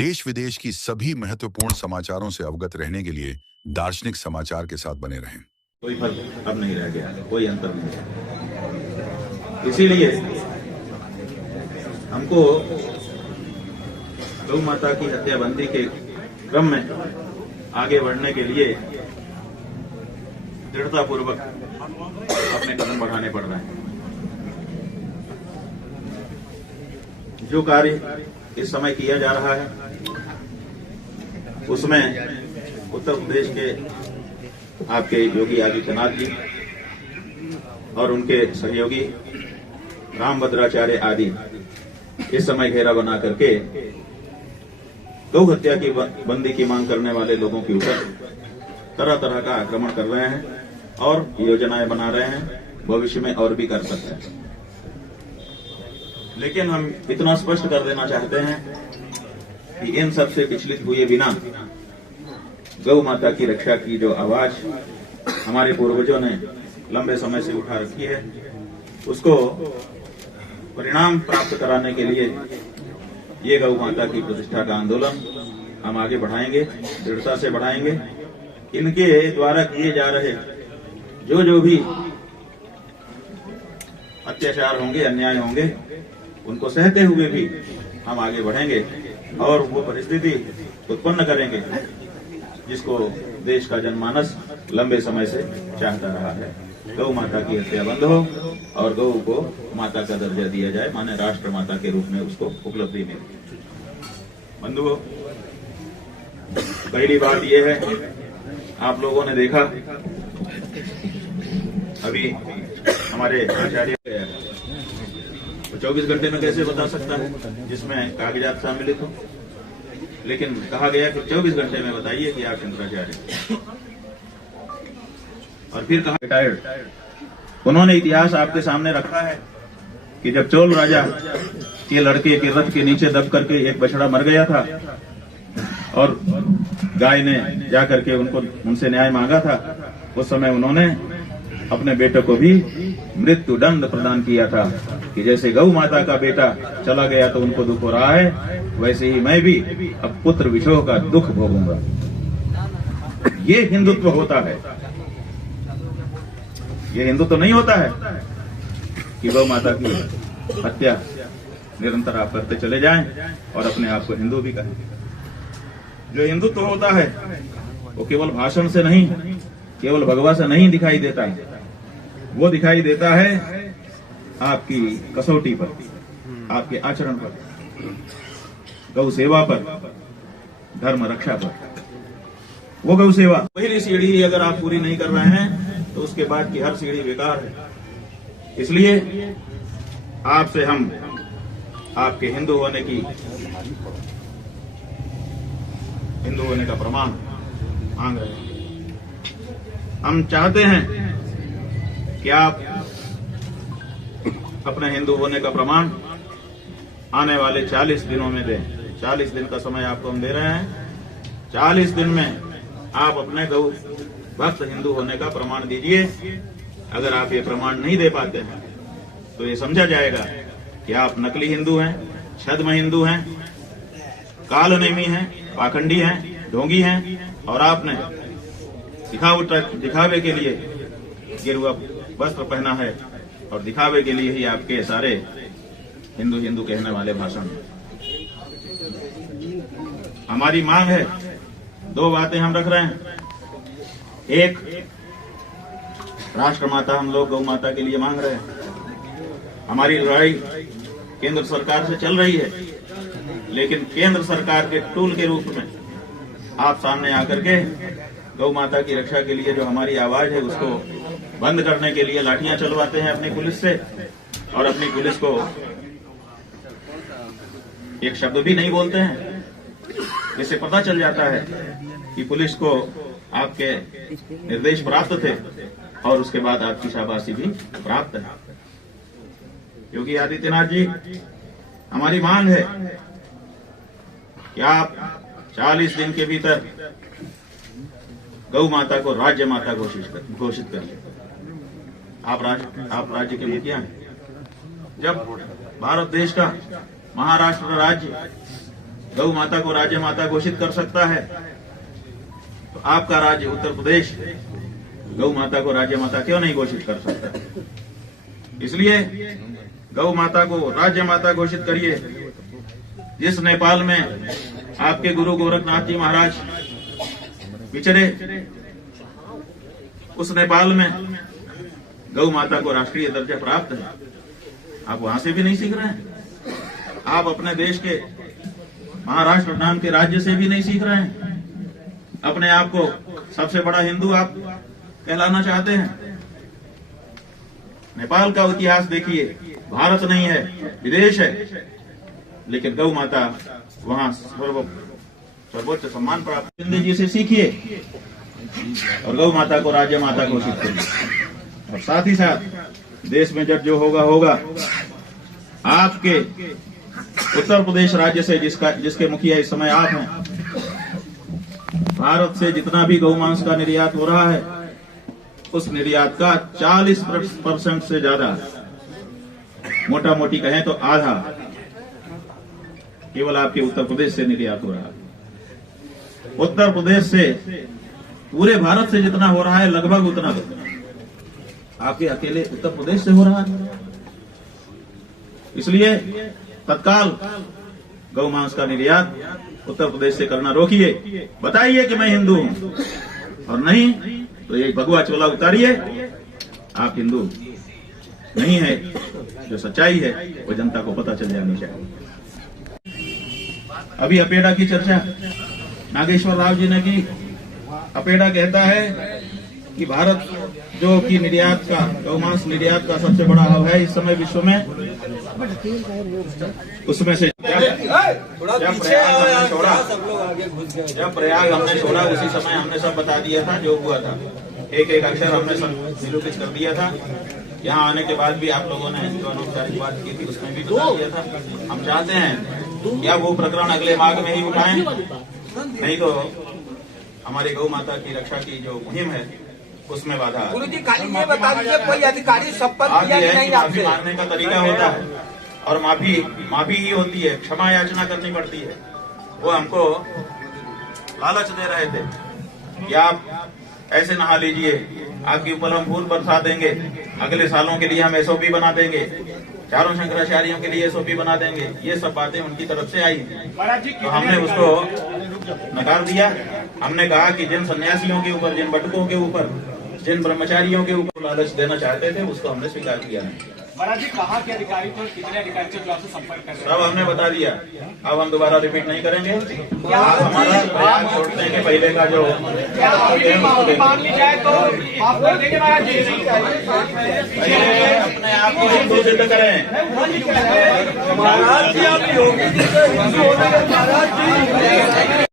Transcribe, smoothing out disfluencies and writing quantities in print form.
देश विदेश की सभी महत्वपूर्ण समाचारों से अवगत रहने के लिए दार्शनिक समाचार के साथ बने रहें। कोई फर्क अब नहीं रह गया, कोई अंतर नहीं है। इसीलिए हमको गौ माता की हत्याबंदी के क्रम में आगे बढ़ने के लिए दृढ़तापूर्वक अपने कदम बढ़ाने पड़ रहे हैं। जो कार्य इस समय किया जा रहा है उसमें उत्तर प्रदेश के आपके योगी आदित्यनाथ जी और उनके सहयोगी रामभद्राचार्य आदि इस समय घेरा बना करके गौ हत्या की बंदी की मांग करने वाले लोगों के ऊपर तरह तरह का आक्रमण कर रहे हैं और योजनाएं बना रहे हैं, भविष्य में और भी कर सकते हैं। लेकिन हम इतना स्पष्ट कर देना चाहते हैं कि इन सब से विचलित हुए बिना गौ माता की रक्षा की जो आवाज हमारे पूर्वजों ने लंबे समय से उठा रखी है, उसको परिणाम प्राप्त कराने के लिए ये गौ माता की प्रतिष्ठा का आंदोलन हम आगे बढ़ाएंगे, दृढ़ता से बढ़ाएंगे। इनके द्वारा किए जा रहे जो भी अत्याचार होंगे, अन्याय होंगे, उनको सहते हुए भी हम आगे बढ़ेंगे और वो परिस्थिति उत्पन्न करेंगे जिसको देश का जनमानस लंबे समय से चाहता रहा है। गौ माता की हत्या बंद हो और गौ को माता का दर्जा दिया जाए, माने राष्ट्र माता के रूप में उसको उपलब्धि मिले। बंधुओं, पहली बात यह है, आप लोगों ने देखा अभी हमारे आचार्य 24 घंटे में कैसे बता सकता है जिसमें कागजात सम्मिलित हो, लेकिन कहा गया कि 24 घंटे में बताइए कि आप शंकराचार्य। और फिर कहा रिटायर्ड। उन्होंने इतिहास आपके सामने रखा है कि जब चोल राजा के लड़के के रथ के नीचे दब करके एक बछड़ा मर गया था और गाय ने जाकर के उनसे न्याय मांगा था, उस समय उन्होंने अपने बेटे को भी मृत्यु दंड प्रदान किया था कि जैसे गौ माता का बेटा चला गया तो उनको दुख हो रहा है, वैसे ही मैं भी अब पुत्र विछोह का दुख भोगूंगा। ये हिंदुत्व होता है। ये हिंदुत्व नहीं होता है कि गौ माता की हत्या निरंतर आप करते चले जाएं और अपने आप को हिंदू भी कहें। जो हिंदुत्व होता है वो केवल भाषण से नहीं, केवल भगवा से नहीं दिखाई देता है, वो दिखाई देता है आपकी कसौटी पर, आपके आचरण पर, गौ सेवा पर, धर्म रक्षा पर। वो गौ सेवा पहली सीढ़ी अगर आप पूरी नहीं कर रहे हैं तो उसके बाद की हर सीढ़ी बेकार है। इसलिए आपसे हम आपके हिंदू होने का प्रमाण मांग रहे हैं। हम चाहते हैं कि आप अपने हिंदू होने का प्रमाण आने वाले 40 दिनों में दें। 40 दिन का समय आपको हम दे रहे हैं। 40 दिन में आप अपने गौ भक्त हिंदू होने का प्रमाण दीजिए। अगर आप ये प्रमाण नहीं दे पाते हैं तो ये समझा जाएगा कि आप नकली हिंदू हैं, छद्म हिंदू हैं, कालनेमी हैं, पाखंडी हैं, ढोंगी हैं और आपने दिखावे के लिए गिरुआ वस्त्र पहना है और दिखावे के लिए ही आपके सारे हिंदू कहने वाले भाषण। हमारी मांग है, 2 बातें हम रख रहे हैं। एक, राष्ट्र माता हम लोग गौ माता के लिए मांग रहे हैं। हमारी लड़ाई केंद्र सरकार से चल रही है, लेकिन केंद्र सरकार के टूल के रूप में आप सामने आकर के गौ माता की रक्षा के लिए जो हमारी आवाज है उसको बंद करने के लिए लाठियां चलवाते हैं अपनी पुलिस से, और अपनी पुलिस को एक शब्द भी नहीं बोलते हैं। इससे पता चल जाता है कि पुलिस को आपके निर्देश प्राप्त थे और उसके बाद आपकी शाबाशी भी प्राप्त है। योगी आदित्यनाथ जी, हमारी मांग है कि आप 40 दिन के भीतर गौ माता को राज्य माता घोषित करिए। आप राज्य के मुखिया हैं। जब भारत देश का महाराष्ट्र राज्य गौ माता को राज्य माता घोषित कर सकता है, तो आपका राज्य उत्तर प्रदेश गौ माता को राज्य माता क्यों नहीं घोषित कर सकता? इसलिए गौ माता को राज्य माता घोषित करिए। जिस नेपाल में आपके गुरु गोरखनाथ जी महाराज विचरे, उस नेपाल में गौ माता को राष्ट्रीय दर्जा प्राप्त है। आप वहां से भी नहीं सीख रहे हैं। आप अपने देश के महाराष्ट्र नाम के राज्य से भी नहीं सीख रहे हैं। अपने आप को सबसे बड़ा हिंदू आप कहलाना चाहते हैं। नेपाल का इतिहास देखिए, भारत नहीं है, विदेश है, लेकिन गौ माता वहां सर्वोच्च सम्मान प्राप्त। हिंदी जी से सीखिए और गौ माता को राज्य माता घोषित करिए। और साथ ही साथ देश में जब जो होगा आपके उत्तर प्रदेश राज्य से जिसके मुखिया इस समय आप हैं, भारत से जितना भी गौमांस का निर्यात हो रहा है, उस निर्यात का 40% से ज्यादा, मोटा मोटी कहें तो आधा, केवल आपके उत्तर प्रदेश से निर्यात हो रहा है। उत्तर प्रदेश से पूरे भारत से जितना हो रहा है, लगभग उतना आपके अकेले उत्तर प्रदेश से हो रहा है। इसलिए तत्काल गौमांस का निर्यात उत्तर प्रदेश से करना रोकिए। बताइए कि मैं हिंदू हूं, और नहीं तो ये भगवा चोला उतारिए। आप हिंदू नहीं है, जो सच्चाई है वो जनता को पता चल जानी चाहिए। अभी अपेड़ा की चर्चा नागेश्वर राव जी ने की। अपेड़ा कहता है कि भारत जो कि निर्यात का, गौमांस निर्यात का सबसे बड़ा हब है इस समय विश्व में, उसमें से जब प्रयाग हमने छोड़ा उसी समय हमने सब बता दिया था जो हुआ था। एक एक अक्षर हमने सब निरूपित कर दिया था। यहाँ आने के बाद भी आप लोगों ने जो अनौपचारिक बात की थी उसमें भी बता दिया था। हम चाहते हैं क्या वो प्रकरण अगले माघ में ही उठाएं, नहीं तो हमारी गौ माता की रक्षा की जो मुहिम है उसमें बाधा। गुरु जी खाली ये बता दीजिए, कोई अधिकारी शपथ दिया कि नहीं माफी आपसे? मांगने का तरीका होता है और माफी ही होती है, क्षमा याचना करनी पड़ती है। वो हमको लालच दे रहे थे कि आप ऐसे नहा लीजिए, आपके ऊपर हम फूल बरसा देंगे, अगले सालों के लिए हम एसओपी बना देंगे, चारों शंकराचार्यों के लिए एसओपी बना देंगे। ये सब बातें उनकी तरफ से आई, तो हमने उसको नकार दिया। हमने कहा कि जिन सन्यासियों के ऊपर, जिन बटुकों के ऊपर, जिन ब्रह्मचारियों के ऊपर लालच देना चाहते थे, उसको हमने स्वीकार किया नहीं। महाराज जी कहाँ के अधिकारी थे, कितने अधिकारी थे जो आपसे संपर्क कर रहे सब हमने बता दिया। अब हम दोबारा रिपीट नहीं करेंगे। आप हमारा प्रयास छोड़ने के पहले का जो मान ली जाए तो माफ कर देंगे महाराज जी? अपने आप को हिंदू सिद्ध करें। महाराज जी आप योगी जी से हिंदू होने के महाराज जी